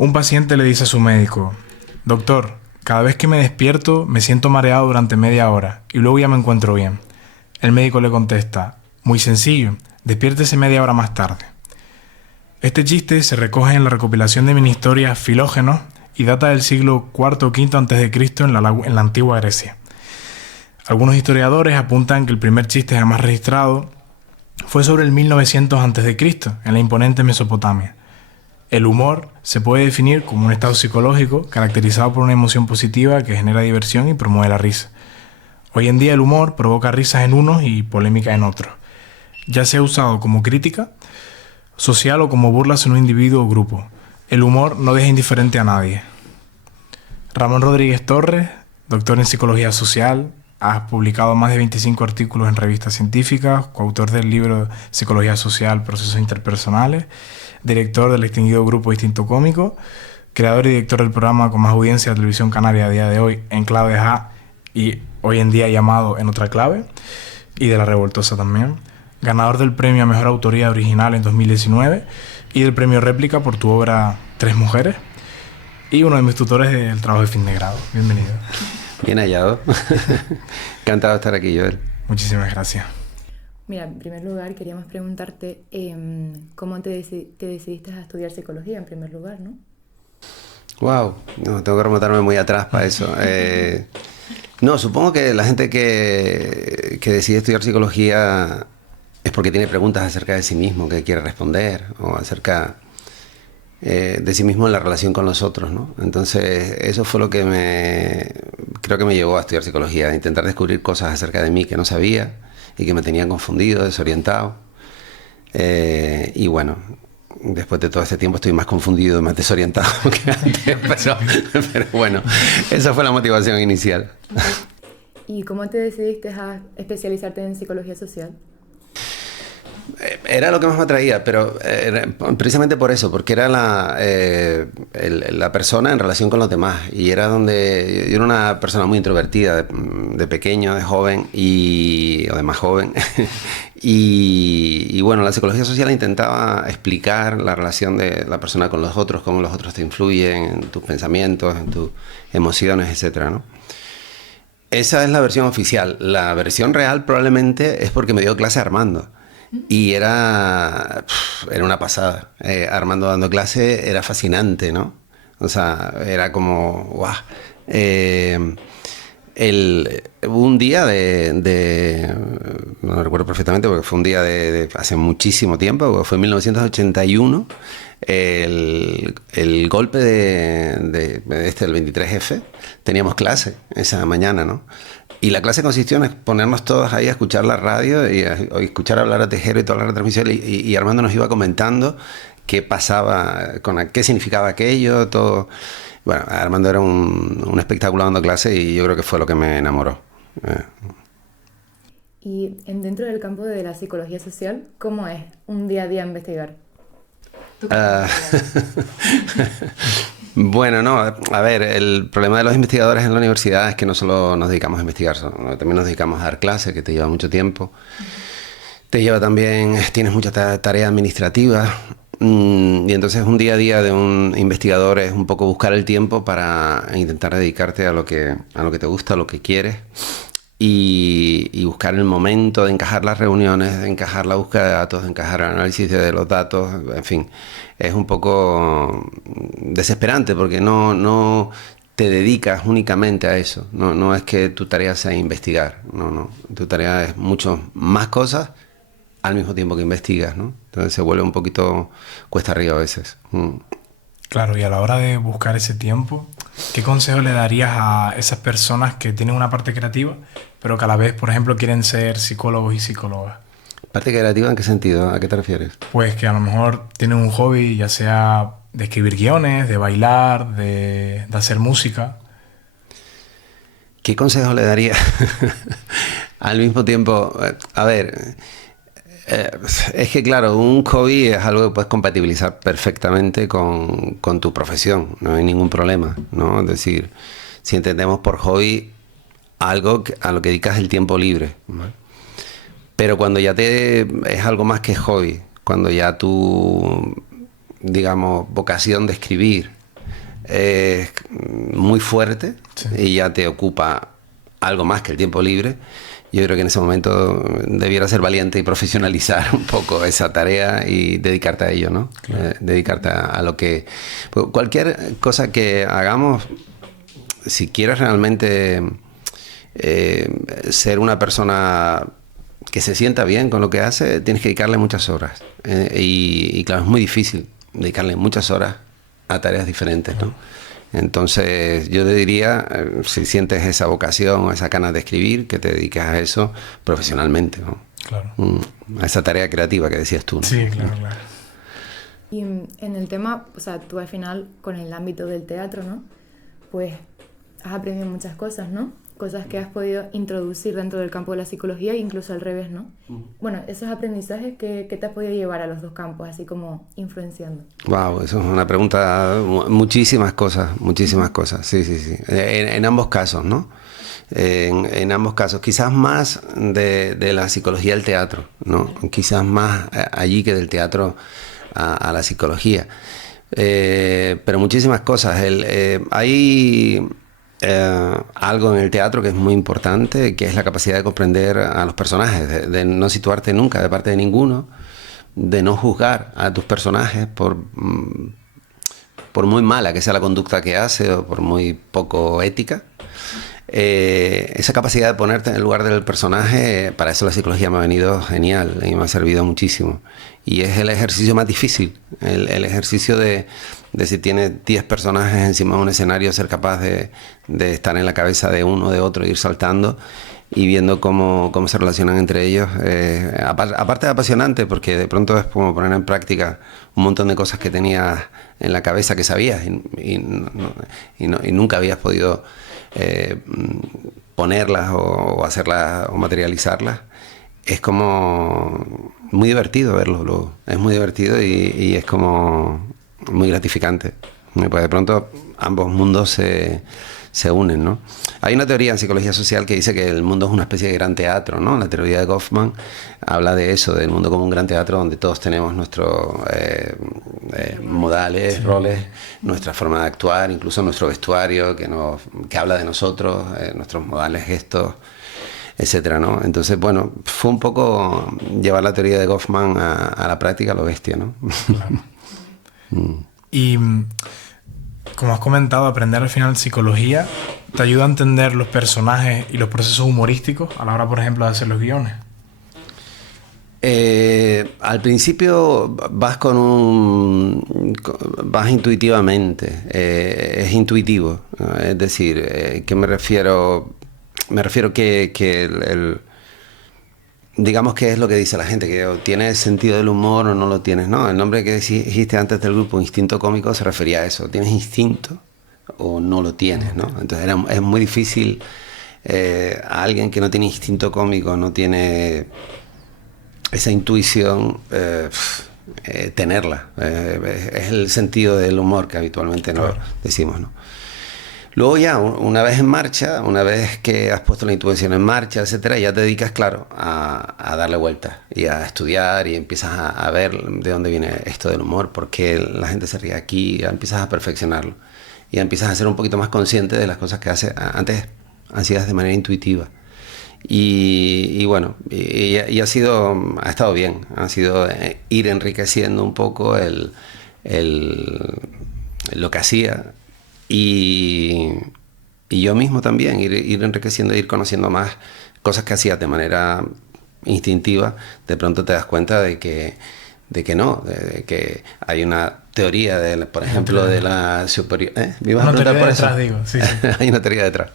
Un paciente le dice a su médico: doctor, cada vez que me despierto me siento mareado durante media hora y luego ya me encuentro bien. El médico le contesta: muy sencillo, despiértese media hora más tarde. Este chiste se recoge en la recopilación de mini historias Filógenos y data del siglo IV o V a.C. en la antigua Grecia. Algunos historiadores apuntan que el primer chiste jamás registrado fue sobre el 1900 a.C., en la imponente Mesopotamia. El humor se puede definir como un estado psicológico caracterizado por una emoción positiva que genera diversión y promueve la risa. Hoy en día el humor provoca risas en unos y polémica en otros, ya sea usado como crítica social o como burlas en un individuo o grupo. El humor no deja indiferente a nadie. Ramón Rodríguez Torres, doctor en Psicología Social, ha publicado más de 25 artículos en revistas científicas, coautor del libro Psicología Social, Procesos Interpersonales, director del extinguido Grupo Instinto Cómico, creador y director del programa con más audiencia de Televisión Canaria a día de hoy, En Clave A, y hoy en día llamado En Otra Clave, y de La Revoltosa también, ganador del premio a Mejor Autoría Original en 2019 y del premio Réplica por tu obra Tres Mujeres, y uno de mis tutores del trabajo de fin de grado. Bienvenido. Bien hallado. Encantado de estar aquí, Joel. Muchísimas gracias. Mira, en primer lugar queríamos preguntarte cómo te decidiste a estudiar psicología en primer lugar, ¿no? Wow, no, tengo que remontarme muy atrás para eso. No, supongo que la gente que decide estudiar psicología es porque tiene preguntas acerca de sí mismo que quiere responder, o acerca de sí mismo en la relación con los otros, ¿no? Entonces, eso fue lo que creo que me llevó a estudiar psicología, a intentar descubrir cosas acerca de mí que no sabía y que me tenían confundido, desorientado. Y bueno, después de todo este tiempo estoy más confundido, más desorientado que antes, pero bueno, esa fue la motivación inicial. ¿Y cómo te decidiste a especializarte en psicología social? Era lo que más me atraía, pero precisamente por eso, porque era la persona en relación con los demás. Y era donde yo era una persona muy introvertida, de pequeño, de joven, o de más joven. Y bueno, la psicología social intentaba explicar la relación de la persona con los otros, cómo los otros te influyen en tus pensamientos, en tus emociones, etcétera, ¿no? Esa es la versión oficial. La versión real probablemente es porque me dio clase Armando. Y era una pasada. Armando dando clase era fascinante, ¿no? O sea, era como, ¡guau! Hubo un día no lo recuerdo perfectamente porque fue un día de hace muchísimo tiempo, porque fue en 1981, el golpe del 23F, teníamos clase esa mañana, ¿no? Y la clase consistió en ponernos todos ahí a escuchar la radio y a escuchar hablar a Tejero y toda la retransmisión, y Armando nos iba comentando qué pasaba, qué significaba aquello, todo. Bueno, Armando era un espectáculo dando clase y yo creo que fue lo que me enamoró. Y dentro del campo de la psicología social, ¿cómo es un día a día investigar? Bueno, no, a ver, el problema de los investigadores en la universidad es que no solo nos dedicamos a investigar, también nos dedicamos a dar clases, que te lleva mucho tiempo. Te lleva también, tienes muchas tareas administrativas, y entonces un día a día de un investigador es un poco buscar el tiempo para intentar dedicarte a lo que te gusta, a lo que quieres, y buscar el momento de encajar las reuniones, de encajar la búsqueda de datos, de encajar el análisis de los datos, en fin. Es un poco desesperante porque no te dedicas únicamente a eso. No es que tu tarea sea investigar. No. Tu tarea es mucho más cosas al mismo tiempo que investigas, ¿no? Entonces se vuelve un poquito cuesta arriba a veces. Claro, y a la hora de buscar ese tiempo, ¿qué consejo le darías a esas personas que tienen una parte creativa, pero que a la vez, por ejemplo, quieren ser psicólogos y psicólogas? ¿Parte creativa en qué sentido? ¿A qué te refieres? Pues que a lo mejor tienen un hobby, ya sea de escribir guiones, de bailar, de hacer música. ¿Qué consejo le daría? Al mismo tiempo, a ver, es que claro, un hobby es algo que puedes compatibilizar perfectamente con tu profesión, no hay ningún problema, ¿no? Es decir, si entendemos por hobby algo a lo que dedicas el tiempo libre, ¿no? Pero cuando ya es algo más que hobby, cuando ya tu, digamos, vocación de escribir es muy fuerte y ya te ocupa algo más que el tiempo libre, yo creo que en ese momento debiera ser valiente y profesionalizar un poco esa tarea y dedicarte a ello, ¿no? Claro. Dedicarte a lo que... Cualquier cosa que hagamos, si quieres realmente ser una persona que se sienta bien con lo que hace, tienes que dedicarle muchas horas. Y claro, es muy difícil dedicarle muchas horas a tareas diferentes, ¿no? Entonces yo te diría, si sientes esa vocación o esa ganas de escribir, que te dediques a eso profesionalmente, ¿no? Claro. A esa tarea creativa que decías tú, ¿no? Sí, claro, claro. Y en el tema, o sea, tú al final con el ámbito del teatro, ¿no? Pues has aprendido muchas cosas, ¿no? Cosas que has podido introducir dentro del campo de la psicología e incluso al revés, ¿no? Bueno, esos aprendizajes que te has podido llevar a los dos campos, así como influenciando. Wow, eso es una pregunta, muchísimas cosas, sí, sí, sí. En ambos casos, ¿no? En ambos casos, quizás más de la psicología al teatro, ¿no? Quizás más allí que del teatro a la psicología. Pero muchísimas cosas. Hay algo en el teatro que es muy importante, que es la capacidad de comprender a los personajes, de no situarte nunca de parte de ninguno, de no juzgar a tus personajes por muy mala que sea la conducta que hace o por muy poco ética. Esa capacidad de ponerte en el lugar del personaje, para eso la psicología me ha venido genial y me ha servido muchísimo. Y es el ejercicio más difícil, el ejercicio de si tienes 10 personajes encima de un escenario, ser capaz de estar en la cabeza de uno, de otro, ir saltando y viendo cómo se relacionan entre ellos. Aparte de apasionante, porque de pronto es como poner en práctica un montón de cosas que tenías en la cabeza que sabías y nunca habías podido ponerlas o hacerlas o materializarlas. Es como muy divertido verlo luego. Es muy divertido y es como muy gratificante. Pues de pronto ambos mundos se unen, ¿no? Hay una teoría en psicología social que dice que el mundo es una especie de gran teatro, ¿no? La teoría de Goffman habla de eso, del mundo como un gran teatro donde todos tenemos nuestros modales, roles, nuestra forma de actuar, incluso nuestro vestuario que habla de nosotros, nuestros modales, gestos, etcétera, ¿no? Entonces, bueno, fue un poco llevar la teoría de Goffman a la práctica a lo bestia, ¿no? Claro. Y como has comentado, aprender al final psicología te ayuda a entender los personajes y los procesos humorísticos a la hora, por ejemplo, de hacer los guiones. Al principio vas intuitivamente, es intuitivo, ¿no? Es decir, ¿qué me refiero? Me refiero que digamos que es lo que dice la gente, que tienes sentido del humor o no lo tienes, ¿no? El nombre que dijiste antes del grupo, Instinto Cómico, se refería a eso. ¿Tienes instinto o no lo tienes, ¿no? Entonces es muy difícil a alguien que no tiene instinto cómico, no tiene esa intuición, tenerla. Es el sentido del humor que habitualmente no decimos, ¿no? Luego ya, una vez en marcha, una vez que has puesto la intuición en marcha, etcétera, ya te dedicas, claro, a darle vueltas y a estudiar y empiezas a ver de dónde viene esto del humor, por qué la gente se ríe aquí, ya empiezas a perfeccionarlo. Y ya empiezas a ser un poquito más consciente de las cosas que antes hacías de manera intuitiva. Y bueno, ha estado bien, ha sido ir enriqueciendo un poco lo que hacía. Y yo mismo también, ir enriqueciendo, ir conociendo más cosas que hacías de manera instintiva. De pronto te das cuenta de que hay una teoría, por ejemplo, de la superioridad. ¿Me ibas a preguntar por eso? Digo. Sí, sí. Hay una teoría detrás.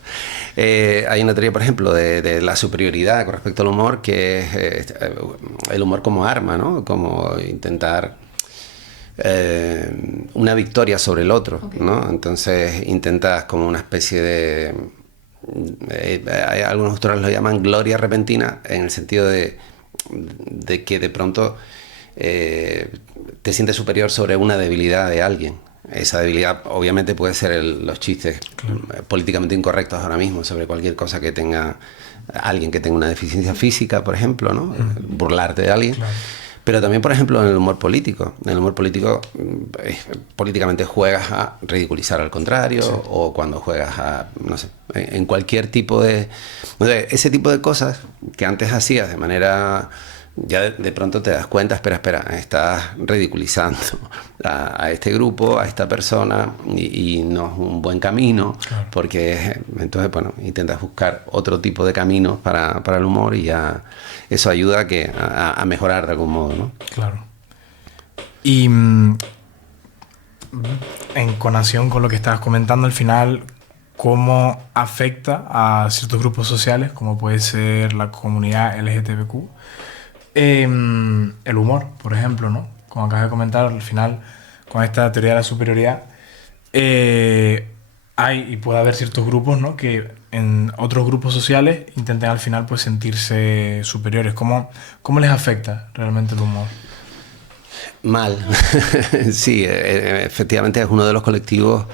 Hay una teoría, por ejemplo, de la superioridad con respecto al humor, que es el humor como arma, ¿no? Como intentar una victoria sobre el otro, okay, ¿no? Entonces intentas como una especie de... algunos autores lo llaman gloria repentina, en el sentido de que de pronto te sientes superior sobre una debilidad de alguien. Esa debilidad obviamente puede ser los chistes, claro, políticamente incorrectos ahora mismo sobre cualquier cosa que tenga alguien que tenga una deficiencia física, por ejemplo, ¿no? Burlarte de alguien. Claro. Pero también, por ejemplo, en el humor político. En el humor político, políticamente juegas a ridiculizar al contrario, sí, o cuando juegas a, no sé, en cualquier tipo de... O sea, ese tipo de cosas que antes hacías de manera... Ya de pronto te das cuenta, espera, estás ridiculizando a este grupo, a esta persona, y no es un buen camino, claro, porque entonces, bueno, intentas buscar otro tipo de caminos para el humor, y ya eso ayuda a mejorar de algún modo, ¿no? Claro. Y en conexión con lo que estabas comentando al final, ¿cómo afecta a ciertos grupos sociales, como puede ser la comunidad LGTBQ? El humor, por ejemplo, ¿no? Como acabas de comentar, al final, con esta teoría de la superioridad, hay y puede haber ciertos grupos, ¿no?, que en otros grupos sociales intenten al final pues sentirse superiores. ¿Cómo les afecta realmente el humor? Mal. Sí, efectivamente es uno de los colectivos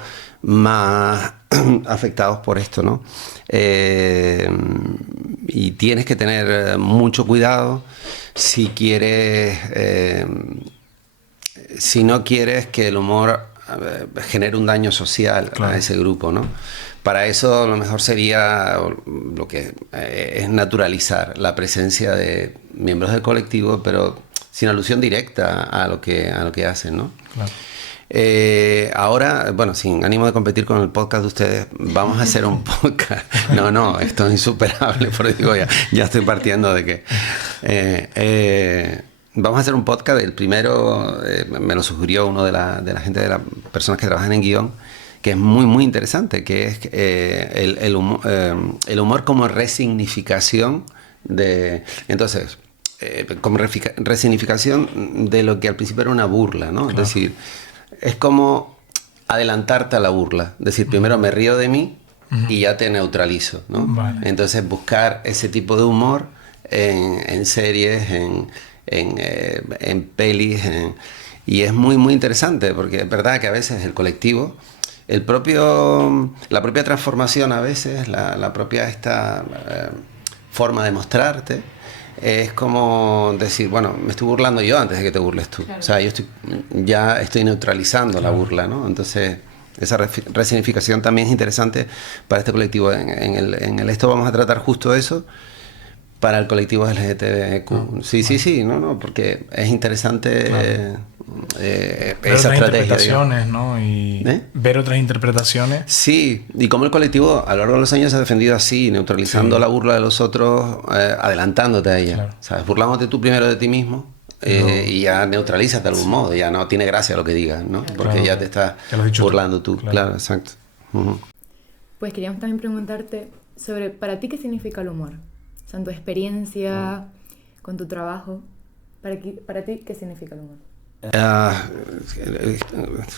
más afectados por esto, ¿no? Y tienes que tener mucho cuidado si quieres, si no quieres que el humor genere un daño social, claro, a ese grupo, ¿no? Para eso lo mejor sería lo que es naturalizar la presencia de miembros del colectivo, pero sin alusión directa a lo que hacen, ¿no? Claro. Ahora, bueno, sin ánimo de competir con el podcast de ustedes, vamos a hacer un podcast. No, esto es insuperable, porque digo, ya estoy partiendo de que... vamos a hacer un podcast. El primero me lo sugirió uno de la gente, de las personas que trabajan en guión, que es muy, muy interesante, que es el humor como resignificación de... Entonces, como resignificación de lo que al principio era una burla, ¿no? Claro. Es decir, es como adelantarte a la burla. Es decir, primero me río de mí y ya te neutralizo, ¿no? Vale. Entonces, buscar ese tipo de humor en series, en pelis, y es muy, muy interesante, porque es verdad que a veces el colectivo, la propia transformación a veces, la propia forma de mostrarte, es como decir, bueno, me estoy burlando yo antes de que te burles tú. Claro. O sea, ya estoy neutralizando, claro, la burla, ¿no? Entonces, esa resignificación también es interesante para este colectivo. En esto vamos a tratar justo eso para el colectivo LGTBQ. Sí, no, porque es interesante, claro, esa estrategia. Interpretaciones, ¿no? Y ver otras interpretaciones. Sí, y como el colectivo a lo largo de los años se ha defendido así, neutralizando, sí, la burla de los otros, adelantándote a ella. Claro. ¿Sabes? Burlándote tú primero de ti mismo, y ya neutralizas de algún, sí, modo, ya no tiene gracia lo que digas, ¿no? Porque claro, ya te estás burlando tú. Claro, exacto. Pues queríamos también preguntarte sobre, para ti, ¿qué significa el humor? O sea, en tu experiencia, con tu trabajo, para ti, ¿qué significa el humor?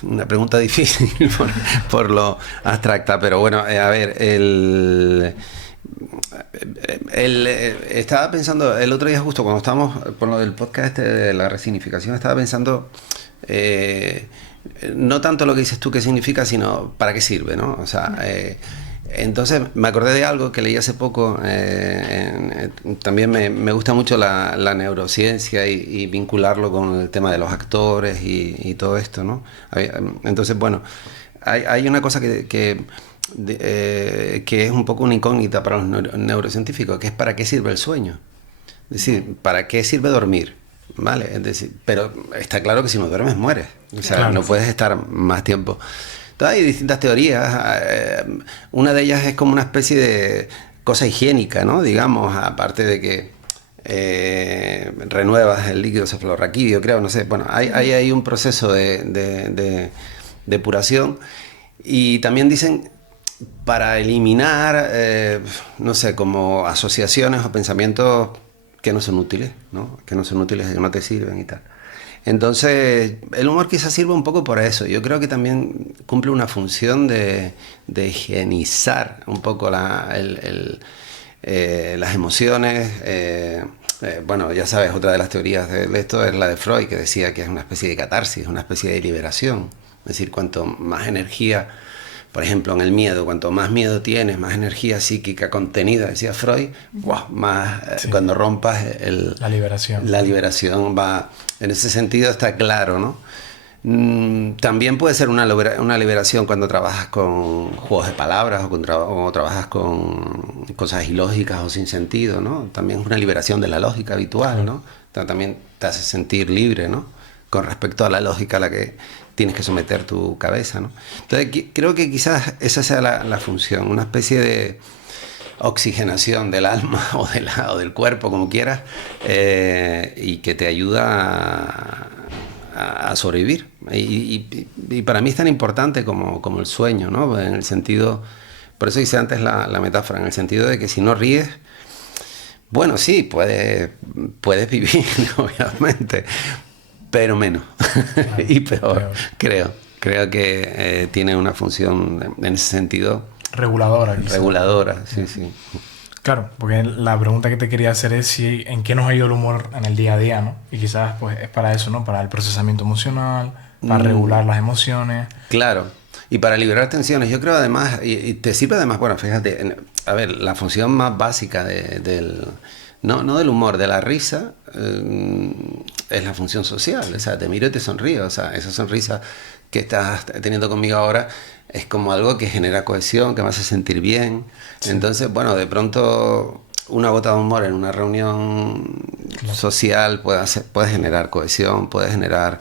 Una pregunta difícil por lo abstracta, pero bueno, a ver, estaba pensando el otro día, justo cuando estábamos por lo del podcast de la resignificación, estaba pensando no tanto lo que dices tú que significa, sino para qué sirve, ¿no? O sea, entonces me acordé de algo que leí hace poco. También me gusta mucho la neurociencia y vincularlo con el tema de los actores y todo esto, ¿no? Entonces, bueno, hay una cosa que es un poco una incógnita para los neurocientíficos, que es para qué sirve el sueño. Es decir, ¿para qué sirve dormir? ¿Vale? Es decir, pero está claro que si no duermes mueres. O sea, claro, no puedes estar más tiempo. Entonces hay distintas teorías. Una de ellas es como una especie de cosa higiénica, ¿no? Digamos, aparte de que renuevas el líquido cefalorraquídeo, creo, no sé. Bueno, hay un proceso de depuración. Y también dicen para eliminar, no sé, como asociaciones o pensamientos que no son útiles, ¿no? Que no son útiles, que no te sirven y tal. Entonces, el humor quizás sirva un poco por eso. Yo creo que también cumple una función de higienizar un poco las emociones. Bueno, ya sabes, otra de las teorías de esto es la de Freud, que decía que es una especie de catarsis, una especie de liberación. Es decir, cuanto más energía Por ejemplo, en el miedo, cuanto más miedo tienes, más energía psíquica contenida, decía Freud, ¡guau!, más Sí. cuando rompas La liberación. la liberación va, en ese sentido está claro, ¿no? También puede ser una liberación cuando trabajas con juegos de palabras o trabajas con cosas ilógicas o sin sentido, ¿no? También es una liberación de la lógica habitual, ¿no? También te hace sentir libre, ¿no? Con respecto a la lógica a la que tienes que someter tu cabeza, ¿no? Entonces creo que quizás esa sea la función, una especie de oxigenación del alma o del cuerpo, como quieras, y que te ayuda a sobrevivir. Y para mí es tan importante como el sueño, ¿no? En el sentido, por eso hice antes la metáfora, en el sentido de que si no ríes, bueno, sí, puedes vivir, obviamente, pero menos y peor, creo. Creo que tiene una función en ese sentido Reguladora, quizás. reguladora, sí, sí. Claro, porque la pregunta que te quería hacer es si en qué nos ayuda el humor en el día a día, ¿no? Y quizás pues es para eso, ¿no? Para el procesamiento emocional, para regular las emociones. Claro. Y para liberar tensiones, yo creo además, y te sirve además, bueno, fíjate, a ver, la función más básica no del humor, de la risa, es la función social. O sea, te miro y te sonrío. O sea, esa sonrisa que estás teniendo conmigo ahora es como algo que genera cohesión, que me hace sentir bien. Sí. Entonces, bueno, de pronto una gota de humor en una reunión social puede generar cohesión, puede generar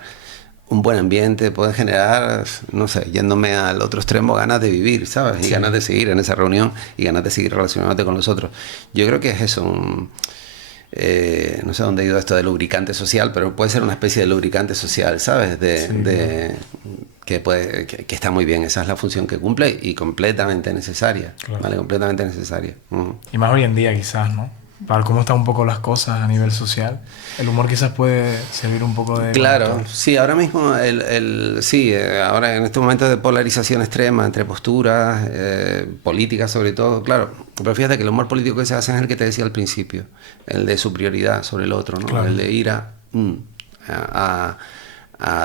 un buen ambiente, puede generar, no sé, yéndome al otro extremo, ganas de vivir, ¿sabes? Y sí, ganas de seguir en esa reunión y ganas de seguir relacionándote con los otros. Yo creo que es eso, no sé dónde he ido esto de lubricante social, pero puede ser una especie de lubricante social, ¿sabes? Que está muy bien, esa es la función que cumple y completamente necesaria, claro. ¿Vale? Completamente necesaria. Y más hoy en día quizás, ¿no? Para cómo están un poco las cosas a nivel social, el humor quizás puede servir un poco de... Claro, conector. sí, ahora mismo, sí, ahora en este momento de polarización extrema entre posturas, políticas sobre todo, claro, pero fíjate que el humor político que se hace es el que te decía al principio, el de superioridad sobre el otro, ¿no? Claro. El de ir a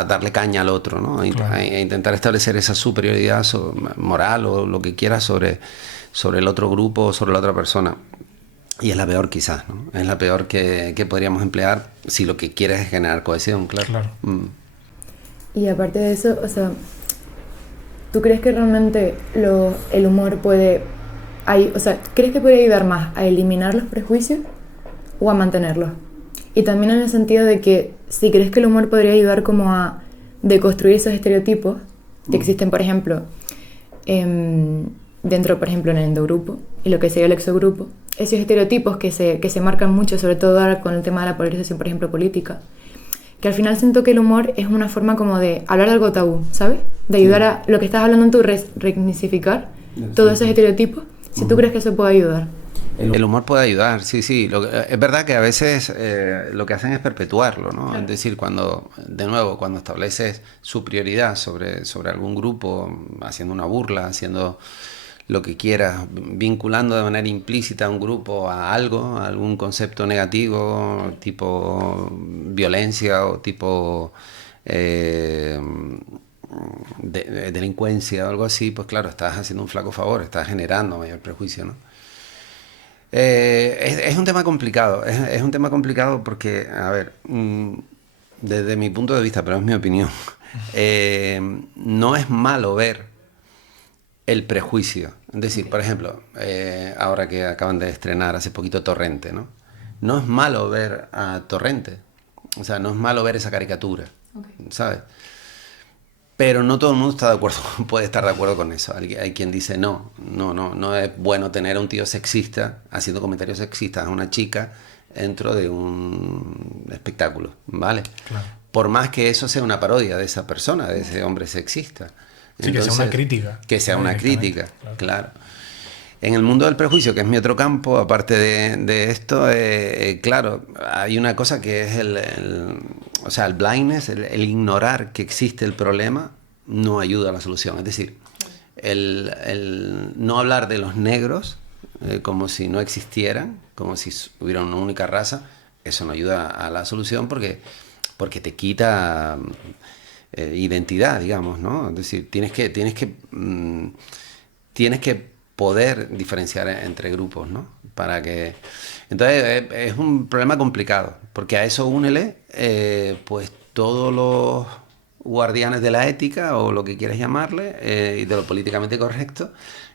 darle caña al otro, ¿no? Claro. A intentar establecer esa superioridad moral o lo que quieras sobre el otro grupo o sobre la otra persona. Y es la peor quizás, ¿no? Es la peor que podríamos emplear si lo que quieres es generar cohesión, claro. Y aparte de eso, o sea, ¿tú crees que realmente el humor puede... ¿crees que puede ayudar más a eliminar los prejuicios o a mantenerlos? Y también en el sentido de que si crees que el humor podría ayudar como a deconstruir esos estereotipos que existen, por ejemplo, dentro, por ejemplo, en el endogrupo y lo que sería el exogrupo, esos estereotipos que se marcan mucho, sobre todo ahora con el tema de la polarización, por ejemplo, política, que al final siento que el humor es una forma como de hablar de algo tabú, ¿sabes? De ayudar a lo que estás hablando en tu resignificar todos esos estereotipos, si tú crees que eso puede ayudar. El humor puede ayudar, sí, sí. Es verdad que a veces lo que hacen es perpetuarlo, ¿no? Claro. Es decir, cuando estableces superioridad sobre algún grupo, haciendo una burla, haciendo lo que quieras, vinculando de manera implícita a un grupo a algo, a algún concepto negativo, tipo violencia o tipo delincuencia o algo así, pues claro, estás haciendo un flaco favor, estás generando mayor prejuicio, ¿no? Es un tema complicado, es un tema complicado porque, a ver, desde mi punto de vista, pero es mi opinión, no es malo ver el prejuicio. Es decir, por ejemplo, ahora que acaban de estrenar hace poquito Torrente, ¿no? No es malo ver a Torrente, o sea, no es malo ver esa caricatura, ¿sabes? Pero no todo el mundo está de acuerdo, puede estar de acuerdo con eso. Hay quien dice no es bueno tener a un tío sexista haciendo comentarios sexistas a una chica dentro de un espectáculo, ¿vale? Claro. Por más que eso sea una parodia de esa persona, de ese hombre sexista. Sí, entonces, que sea una crítica. Que sea una crítica, claro. En el mundo del prejuicio, que es mi otro campo, aparte de esto, claro, hay una cosa que es el blindness, el ignorar que existe el problema, no ayuda a la solución. Es decir, el no hablar de los negros como si no existieran, como si hubiera una única raza, eso no ayuda a la solución porque te quita identidad, digamos, ¿no? Es decir, tienes que poder diferenciar entre grupos, ¿no? Para que... Entonces es un problema complicado, porque a eso únele pues todos los guardianes de la ética, o lo que quieras llamarle, y de lo políticamente correcto,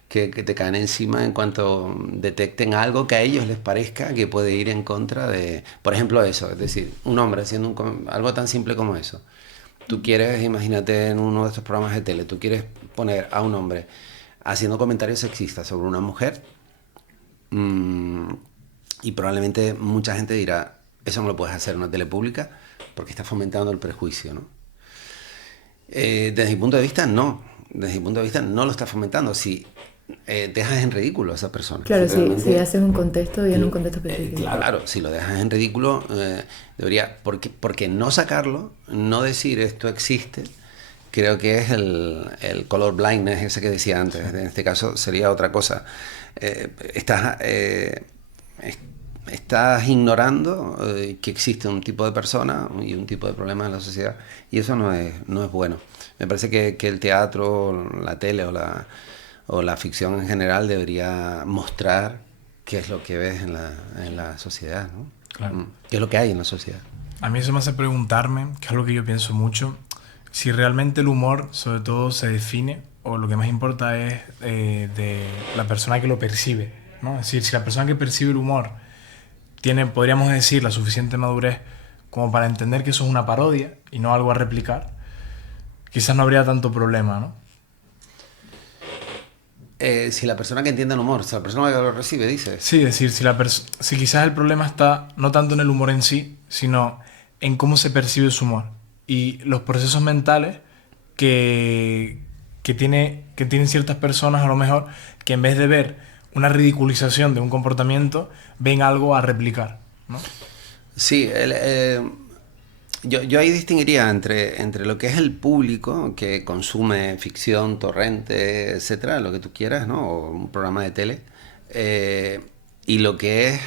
que te caen encima en cuanto detecten algo que a ellos les parezca que puede ir en contra de... Por ejemplo, eso, es decir, un hombre haciendo algo tan simple como eso. Tú quieres, imagínate en uno de estos programas de tele, tú quieres poner a un hombre haciendo comentarios sexistas sobre una mujer, y probablemente mucha gente dirá, eso no lo puedes hacer en una tele pública porque está fomentando el prejuicio, ¿no? Desde mi punto de vista, no. Desde mi punto de vista, no lo está fomentando. Si dejas en ridículo a esa persona. Claro, si haces un contexto y en un contexto específico. Claro, si lo dejas en ridículo, debería... Porque no sacarlo, no decir esto existe, creo que es el color blindness ese que decía antes. En este caso sería otra cosa. Estás ignorando que existe un tipo de persona y un tipo de problema en la sociedad, y eso no es bueno. Me parece que el teatro, la tele o la ficción en general debería mostrar qué es lo que ves en la sociedad, ¿no? Claro. ¿Qué es lo que hay en la sociedad? A mí eso me hace preguntarme, que es algo que yo pienso mucho, si realmente el humor, sobre todo, se define, o lo que más importa es de la persona que lo percibe, ¿no? Es decir, si la persona que percibe el humor tiene, podríamos decir, la suficiente madurez como para entender que eso es una parodia y no algo a replicar, quizás no habría tanto problema, ¿no? Si la persona que entiende el humor, si la persona que lo recibe, dice... Sí, es decir, si quizás el problema está no tanto en el humor en sí, sino en cómo se percibe su humor y los procesos mentales que tienen ciertas personas, a lo mejor, que en vez de ver una ridiculización de un comportamiento, ven algo a replicar, ¿no? Sí, yo ahí distinguiría entre lo que es el público que consume ficción, torrente, etcétera, lo que tú quieras, ¿no? O un programa de tele, y lo que es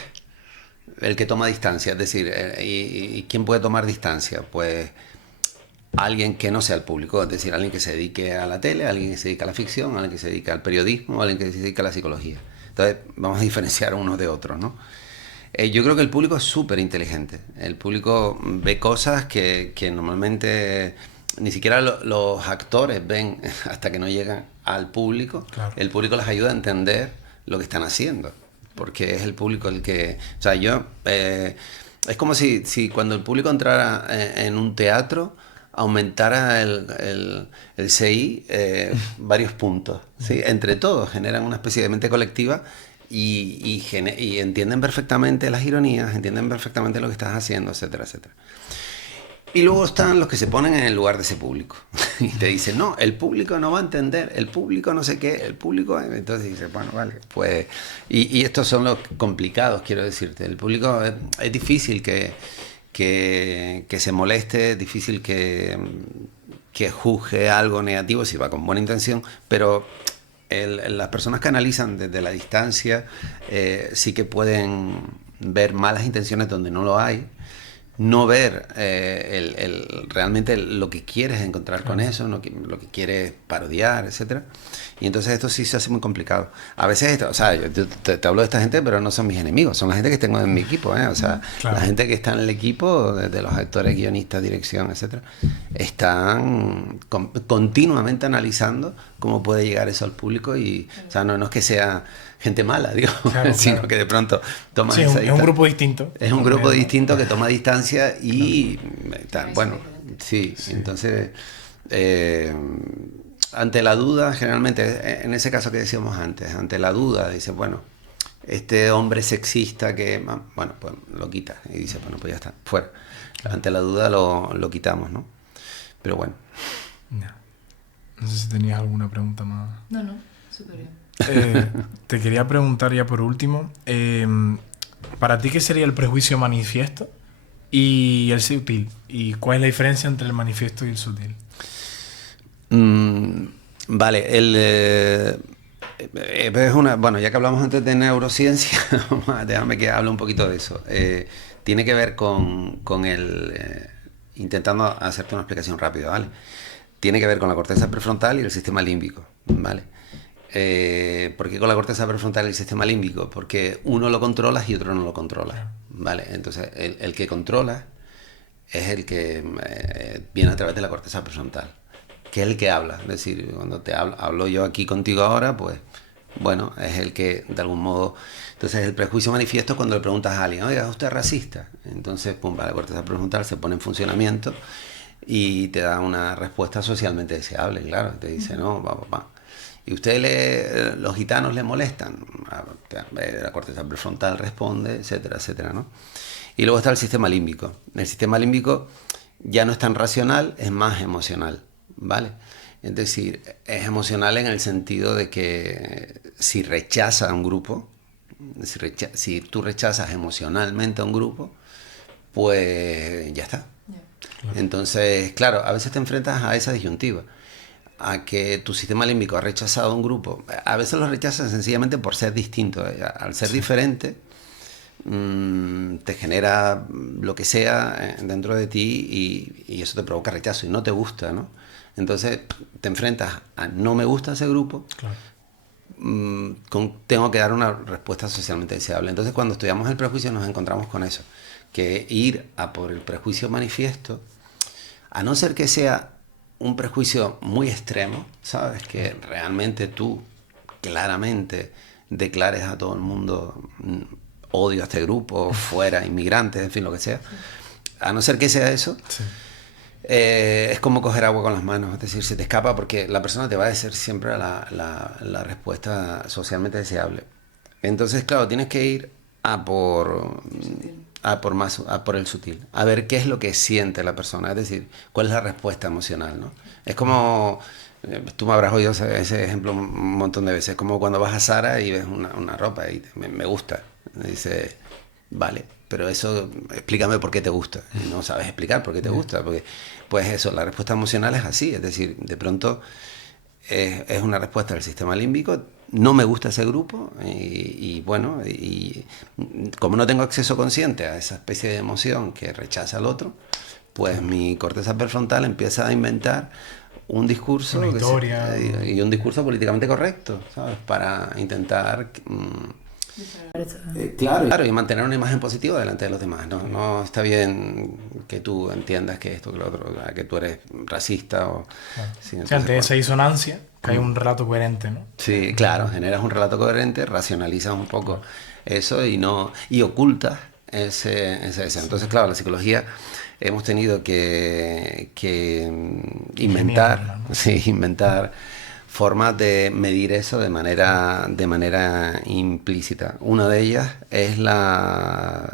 el que toma distancia. Es decir, ¿y quién puede tomar distancia? Pues alguien que no sea el público, es decir, alguien que se dedique a la tele, alguien que se dedique a la ficción, alguien que se dedique al periodismo, alguien que se dedique a la psicología. Entonces, vamos a diferenciar unos de otros, ¿no? Yo creo que el público es súper inteligente. El público ve cosas que normalmente ni siquiera los actores ven hasta que no llegan al público. Claro. El público les ayuda a entender lo que están haciendo, porque es el público el que... O sea, es como si cuando el público entrara en un teatro aumentara el CI varios puntos, ¿sí? Entre todos generan una especie de mente colectiva y entienden perfectamente las ironías, entienden perfectamente lo que estás haciendo, etcétera, etcétera. Y luego están los que se ponen en el lugar de ese público y te dicen, no, el público no va a entender, el público no sé qué, el público... Entonces dices, bueno, vale, pues... Y estos son los complicados, quiero decirte. El público es difícil que se moleste, es difícil que juzgue algo negativo si va con buena intención, pero las personas que analizan desde la distancia sí que pueden ver malas intenciones donde no lo hay, no ver realmente lo que quieres encontrar con eso, lo que quieres parodiar, etcétera. Y entonces esto sí se hace muy complicado. A veces, o sea, yo te hablo de esta gente, pero no son mis enemigos, son la gente que tengo en mi equipo, ¿eh? O sea, claro. La gente que está en el equipo, desde los actores, guionistas, dirección, etcétera, están continuamente analizando cómo puede llegar eso al público y, o sea, no es que sea gente mala, digo, claro, sino claro. Que de pronto toma esa distancia. Es un grupo distinto. Es un grupo distinto que toma distancia y, bueno, sí, entonces... ante la duda, generalmente, en ese caso que decíamos antes, ante la duda, dice, bueno, este hombre sexista que, bueno, pues lo quita y dice, bueno, pues ya está, fuera. Ante la duda lo quitamos, ¿no? Pero bueno. No sé si tenías alguna pregunta más. No, súper bien. Te quería preguntar ya por último, ¿para ti qué sería el prejuicio manifiesto y el sutil? ¿Y cuál es la diferencia entre el manifiesto y el sutil? Vale, es bueno, ya que hablamos antes de neurociencia, déjame que hable un poquito de eso. Tiene que ver con el intentando hacerte una explicación rápida, ¿vale? Tiene que ver con la corteza prefrontal y el sistema límbico, ¿vale? ¿Por qué con la corteza prefrontal y el sistema límbico? Porque uno lo controlas y otro no lo controla, ¿vale? Entonces, el que controla es el que viene a través de la corteza prefrontal, que es el que habla. Es decir, cuando hablo yo aquí contigo ahora, pues, bueno, es el que, de algún modo... Entonces, el prejuicio manifiesto es cuando le preguntas a alguien, oiga, ¿usted es racista? Entonces, pum, la corteza prefrontal se pone en funcionamiento y te da una respuesta socialmente deseable, claro. Te dice, no, va. ¿Y usted los gitanos le molestan? La corteza prefrontal responde, etcétera, etcétera, ¿no? Y luego está el sistema límbico. El sistema límbico ya no es tan racional, es más emocional, ¿vale? Es decir, es emocional en el sentido de que si rechaza a un grupo, si tú rechazas emocionalmente a un grupo, pues ya está. Claro. Entonces, claro, a veces te enfrentas a esa disyuntiva, a que tu sistema límbico ha rechazado a un grupo. A veces lo rechazas sencillamente por ser distinto. Al ser diferente, te genera lo que sea dentro de ti y eso te provoca rechazo y no te gusta, ¿no? Entonces te enfrentas a no me gusta ese grupo, claro. Tengo que dar una respuesta socialmente deseable. Entonces cuando estudiamos el prejuicio nos encontramos con eso, que ir a por el prejuicio manifiesto, a no ser que sea un prejuicio muy extremo, ¿sabes? Que realmente tú claramente declares a todo el mundo odio a este grupo, fuera, inmigrantes, en fin, lo que sea. A no ser que sea eso, sí. Es como coger agua con las manos, es decir, se te escapa porque la persona te va a decir siempre la respuesta socialmente deseable. Entonces, claro, tienes que ir a por el sutil, a ver qué es lo que siente la persona, es decir, cuál es la respuesta emocional, ¿no? Es como, tú me habrás oído ese ejemplo un montón de veces, como cuando vas a Zara y ves una ropa y me gusta, me dice, vale, pero eso, explícame por qué te gusta, y no sabes explicar por qué te gusta, porque pues eso, la respuesta emocional es así, es decir, de pronto es una respuesta del sistema límbico. No me gusta ese grupo y bueno, y como no tengo acceso consciente a esa especie de emoción que rechaza al otro, pues mi corteza prefrontal empieza a inventar un discurso y un discurso políticamente correcto, ¿sabes? Para intentar claro, y mantener una imagen positiva delante de los demás. No está bien que tú entiendas que esto, que lo otro, que tú eres racista o... Claro. Sí, ante esa disonancia que hay un relato coherente, ¿no? Sí, claro, generas un relato coherente, racionalizas un poco eso y ocultas ese deseo. Entonces, claro, la psicología hemos tenido que inventar formas de medir eso de manera implícita. Una de ellas es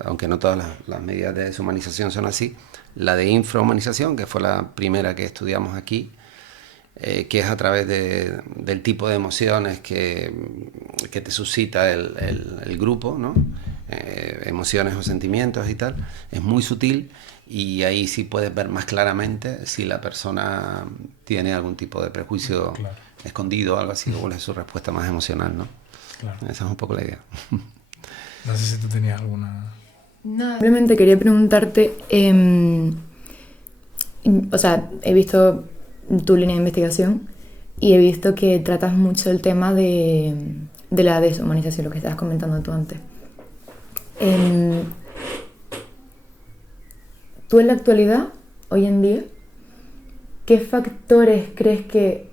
aunque no todas las medidas de deshumanización son así, la de infrahumanización, que fue la primera que estudiamos aquí, que es a través del tipo de emociones que te suscita el grupo, ¿no? Emociones o sentimientos y tal. Es muy sutil y ahí sí puedes ver más claramente si la persona tiene algún tipo de prejuicio escondido o algo así, o es su respuesta más emocional, ¿no? Claro. Esa es un poco la idea. No sé si tú tenías alguna... No, simplemente quería preguntarte, o sea, he visto tu línea de investigación y he visto que tratas mucho el tema de la deshumanización, lo que estabas comentando tú antes. Tú en la actualidad, hoy en día, ¿qué factores crees que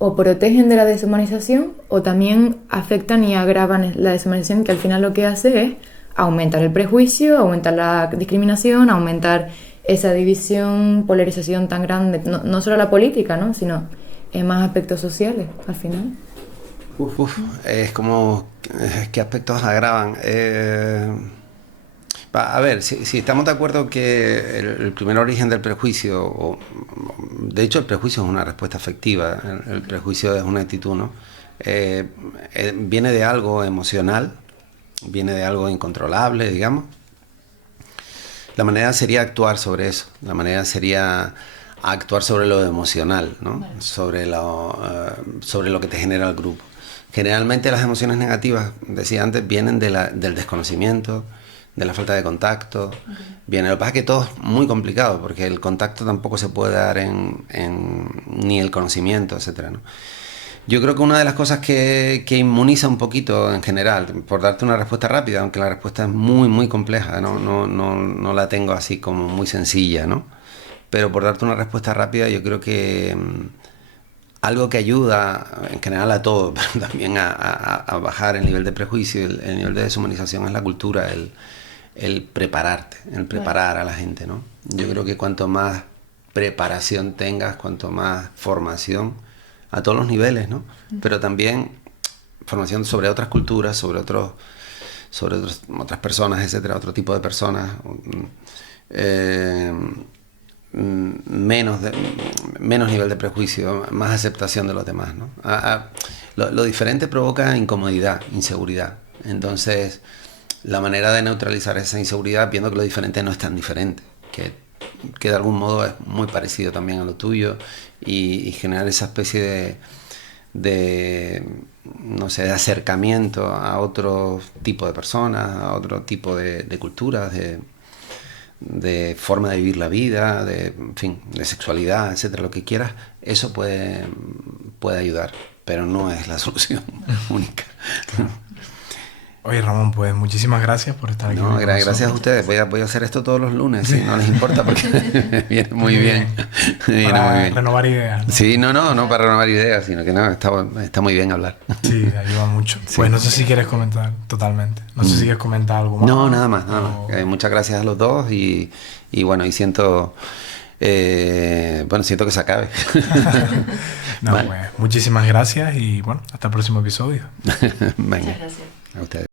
o protegen de la deshumanización o también afectan y agravan la deshumanización, que al final lo que hace es aumentar el prejuicio, aumentar la discriminación, aumentar esa división, polarización tan grande, no solo la política, ¿no? Sino en más aspectos sociales, al final? Es como, ¿qué aspectos agravan? A ver, si estamos de acuerdo que el primer origen del prejuicio, de hecho el prejuicio es una respuesta afectiva, el prejuicio es una actitud, ¿no? Viene de algo emocional, viene de algo incontrolable, digamos. La manera sería actuar sobre eso, la manera sería actuar sobre lo emocional, ¿no? Vale. Sobre lo que te genera el grupo. Generalmente las emociones negativas, decía antes, vienen del desconocimiento, de la falta de contacto. Viene, lo que pasa es que todo es muy complicado, porque el contacto tampoco se puede dar ni el conocimiento, etcétera, ¿no? Yo creo que una de las cosas que inmuniza un poquito en general, por darte una respuesta rápida, aunque la respuesta es muy, muy compleja, no la tengo así como muy sencilla, ¿no? Pero por darte una respuesta rápida, yo creo que algo que ayuda en general a todo, pero también a bajar el nivel de prejuicio, el nivel de deshumanización, es la cultura, el prepararte, el preparar a la gente, ¿no? Yo creo que cuanto más preparación tengas, cuanto más formación, a todos los niveles, ¿no? Pero también formación sobre otras culturas, sobre otras personas, etcétera, otro tipo de personas, menos nivel de prejuicio, más aceptación de los demás, ¿no? Lo diferente provoca incomodidad, inseguridad. Entonces, la manera de neutralizar esa inseguridad, viendo que lo diferente no es tan diferente, que de algún modo es muy parecido también a lo tuyo, y generar esa especie no sé, de acercamiento a otro tipo de personas, a otro tipo de culturas, de forma de vivir la vida, en fin, de sexualidad, etcétera, lo que quieras, eso puede ayudar, pero no es la solución única. Oye, Ramón, pues muchísimas gracias por estar aquí. No, gracias a ustedes. Voy a hacer esto todos los lunes, si no les importa, porque me viene muy bien. Para renovar ideas, ¿no? Sí, no para renovar ideas, sino que está muy bien hablar. Sí, ayuda mucho. Sí. Pues no sé si quieres comentar totalmente. No sé si quieres comentar algo más. No, nada más. Muchas gracias a los dos y bueno, y siento que se acabe. Pues muchísimas gracias y bueno, hasta el próximo episodio. Venga. Muchas gracias. A ustedes.